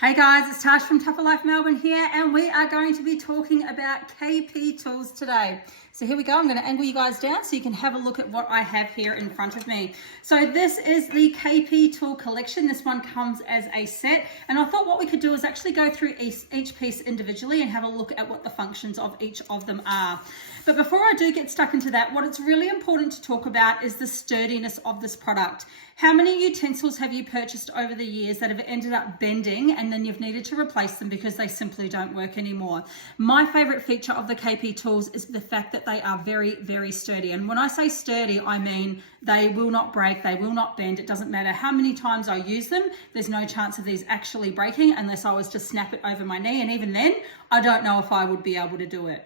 Hey guys, it's Tash from Tougher Life Melbourne here, and we are going to be talking about KP tools today. So here we go. I'm going to angle you guys down so you can have a look at what I have here in front of me. So this is the KP tool collection. This one comes as a set, and I thought what we could do is actually go through each piece individually and have a look at what the functions of each of them are. But before I do get stuck into that, what it's really important to talk about is the sturdiness of this product. How many utensils have you purchased over the years that have ended up bending and then you've needed to replace them because they simply don't work anymore? My favorite feature of the KP tools is the fact that they are very, very sturdy. And when I say sturdy, I mean they will not break, they will not bend. It doesn't matter how many times I use them. There's no chance of these actually breaking unless I was to snap it over my knee. And even then, I don't know if I would be able to do it.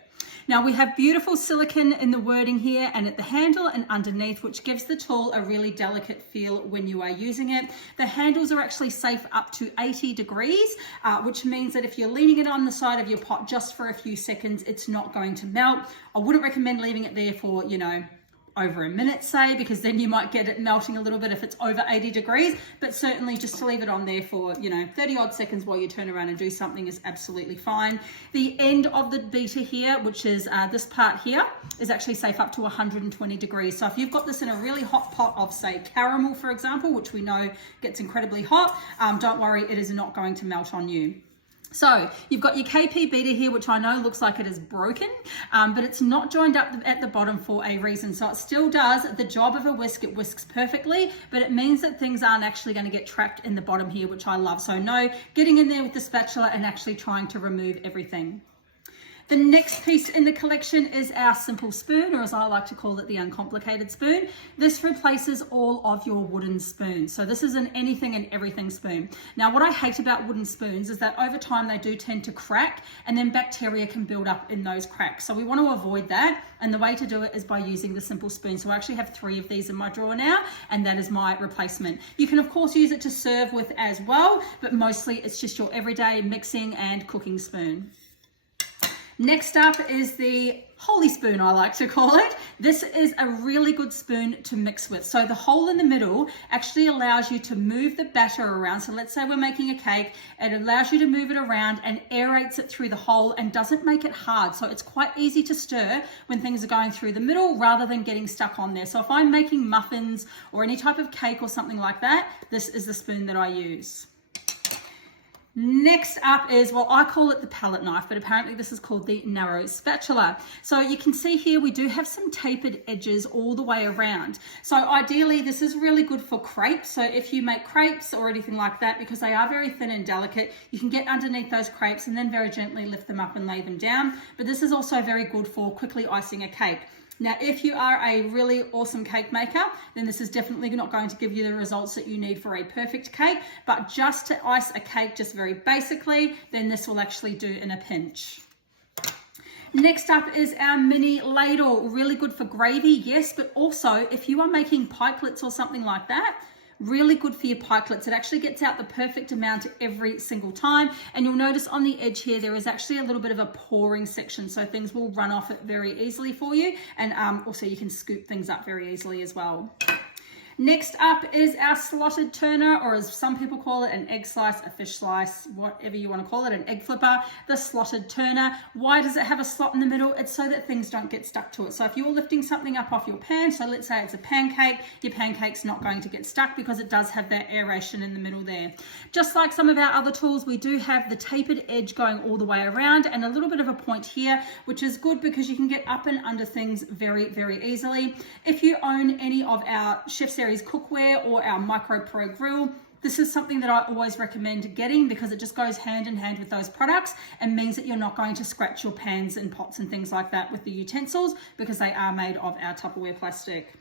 Now we have beautiful silicone in the wording here and at the handle and underneath, which gives the tool a really delicate feel when you are using it. The handles are actually safe up to 80 degrees, which means that if you're leaning it on the side of your pot just for a few seconds, it's not going to melt. I wouldn't recommend leaving it there for, over a minute, say, because then you might get it melting a little bit if it's over 80 degrees, but certainly just to leave it on there for 30 odd seconds while you turn around and do something is absolutely fine. The end of the beater here, which is this part here, is actually safe up to 120 degrees. So if you've got this in a really hot pot of, say, caramel, for example, which we know gets incredibly hot, don't worry, it is not going to melt on you. So you've got your KP beater here, which I know looks like it is broken, but it's not joined up at the bottom for a reason. So it still does the job of a whisk. It whisks perfectly, but it means that things aren't actually going to get trapped in the bottom here, which I love. So no getting in there with the spatula and actually trying to remove everything. The next piece in the collection is our simple spoon, or as I like to call it, the uncomplicated spoon. This replaces all of your wooden spoons. So this is an anything and everything spoon. Now, what I hate about wooden spoons is that over time they do tend to crack, and then bacteria can build up in those cracks. So we want to avoid that, and the way to do it is by using the simple spoon. So I actually have 3 of these in my drawer now, and that is my replacement. You can of course use it to serve with as well, but mostly it's just your everyday mixing and cooking spoon. Next up is the holy spoon, I like to call it. This is a really good spoon to mix with. So the hole in the middle actually allows you to move the batter around. So let's say we're making a cake. It allows you to move it around and aerates it through the hole and doesn't make it hard. So it's quite easy to stir when things are going through the middle rather than getting stuck on there. So if I'm making muffins or any type of cake or something like that, this is the spoon that I use. Next up is, well, I call it the palette knife, but apparently this is called the narrow spatula. So you can see here we do have some tapered edges all the way around. So ideally this is really good for crepes. So if you make crepes or anything like that, because they are very thin and delicate, you can get underneath those crepes and then very gently lift them up and lay them down. But this is also very good for quickly icing a cake. Now, if you are a really awesome cake maker, then this is definitely not going to give you the results that you need for a perfect cake, but just to ice a cake just very basically, then this will actually do in a pinch. Next up is our mini ladle, really good for gravy, yes, but also if you are making pikelets or something like that, really good for your pikelets. It actually gets out the perfect amount every single time. And you'll notice on the edge here, there is actually a little bit of a pouring section. So things will run off it very easily for you. And also you can scoop things up very easily as well. Next up is our slotted turner, or as some people call it, an egg slice, a fish slice, whatever you want to call it, an egg flipper, the slotted turner. Why does it have a slot in the middle? It's so that things don't get stuck to it. So if you're lifting something up off your pan, so let's say it's a pancake, your pancake's not going to get stuck because it does have that aeration in the middle there. Just like some of our other tools, we do have the tapered edge going all the way around and a little bit of a point here, which is good because you can get up and under things very, very easily. If you own any of our Chef Series cookware or our Micro Pro grill, this is something that I always recommend getting because it just goes hand in hand with those products and means that you're not going to scratch your pans and pots and things like that with the utensils because they are made of our Tupperware plastic.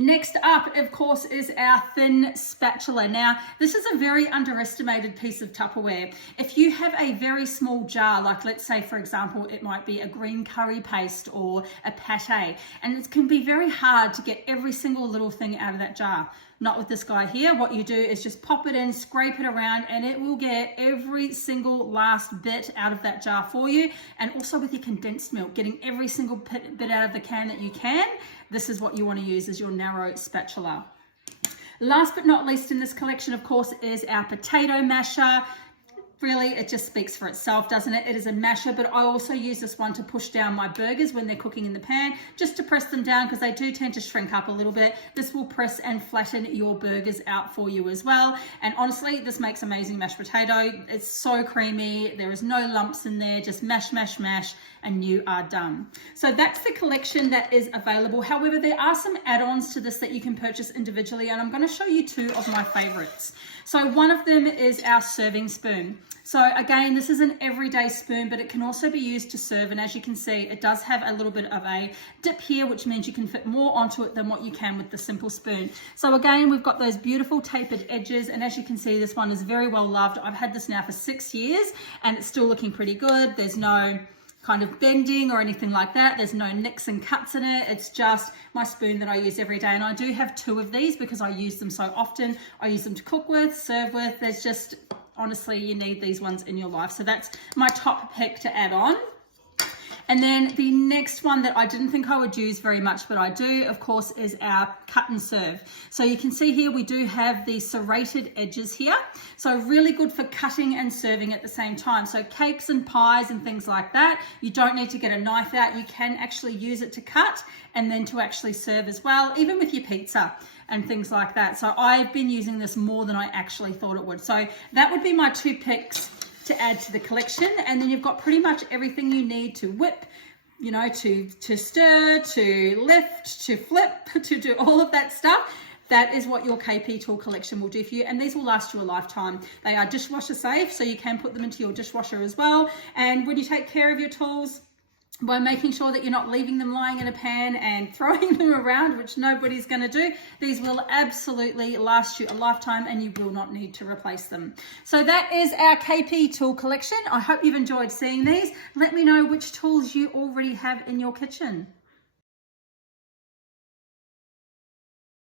Next up, of course, is our thin spatula. Now, this is a very underestimated piece of Tupperware. If you have a very small jar, like let's say, for example, it might be a green curry paste or a pate, and it can be very hard to get every single little thing out of that jar. Not with this guy here. What you do is just pop it in, scrape it around, and it will get every single last bit out of that jar for you. And also with your condensed milk, getting every single bit out of the can that you can. This is what you want to use as your narrow spatula. Last but not least in this collection, of course, is our potato masher. really, it just speaks for itself, doesn't it? It is a masher, but I also use this one to push down my burgers when they're cooking in the pan, just to press them down because they do tend to shrink up a little bit. This will press and flatten your burgers out for you as well. And honestly, this makes amazing mashed potato. It's so creamy. There is no lumps in there. Just mash, mash, mash, and you are done. So that's the collection that is available. However, there are some add-ons to this that you can purchase individually, and I'm going to show you two of my favorites. So one of them is our serving spoon. So again, this is an everyday spoon, but it can also be used to serve. And as you can see, it does have a little bit of a dip here, which means you can fit more onto it than what you can with the simple spoon. So again, we've got those beautiful tapered edges. And as you can see, this one is very well loved. I've had this now for 6 years and it's still looking pretty good. There's no kind of bending or anything like that. There's no nicks and cuts in it. It's just my spoon that I use every day. And I do have 2 of these because I use them so often. I use them to cook with, serve with. There's just, honestly, you need these ones in your life. So that's my top pick to add on. And then the next one that I didn't think I would use very much, but I do, of course, is our cut and serve. So you can see here, we do have the serrated edges here. So really good for cutting and serving at the same time. So cakes and pies and things like that, you don't need to get a knife out. You can actually use it to cut and then to actually serve as well, even with your pizza and things like that. So I've been using this more than I actually thought it would. So that would be my 2 picks to add to the collection. And then you've got pretty much everything you need to whip, you know, to stir, to lift, to flip, to do all of that stuff. That is what your KP tool collection will do for you, and these will last you a lifetime. They are dishwasher safe, so you can put them into your dishwasher as well. And when you take care of your tools, by making sure that you're not leaving them lying in a pan and throwing them around, which nobody's going to do, these will absolutely last you a lifetime and you will not need to replace them. So that is our KP tool collection. I hope you've enjoyed seeing these. Let me know which tools you already have in your kitchen.